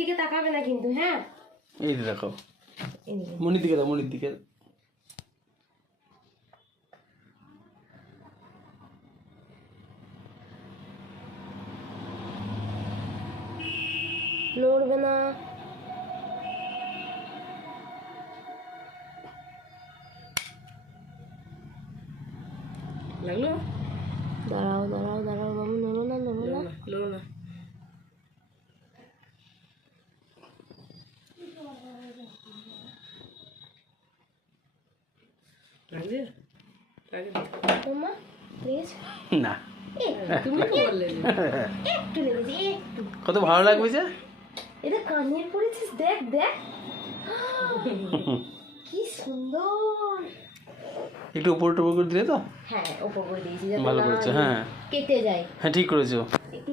দিকে তাকাবে না কিন্তু, হ্যাঁ? এই যে দেখো, মনির দিকে দাও, মনির দিকে। নড়বে না। লাগলো? দাঁড়াও দাঁড়াও দাঁড়াও বাবু, নড়ো না নড়ো না। লো না। লাগছে? লাগে না। তোমা প্লিজ। না, তুমি কি বললে যে? একটু লেগেছে, একটু। কত ভালো লাগবে যে। এটা কানের পড়েছিস, দেখ দেখ কি সুন্দর। একটু উপর টুপর করে দিলে তো হ্যাঁ, ওপর করে দিয়েছি যাতে ভালো না করেছো। হ্যাঁ কেটে যায়। হ্যাঁ, ঠিক করেছো। একটু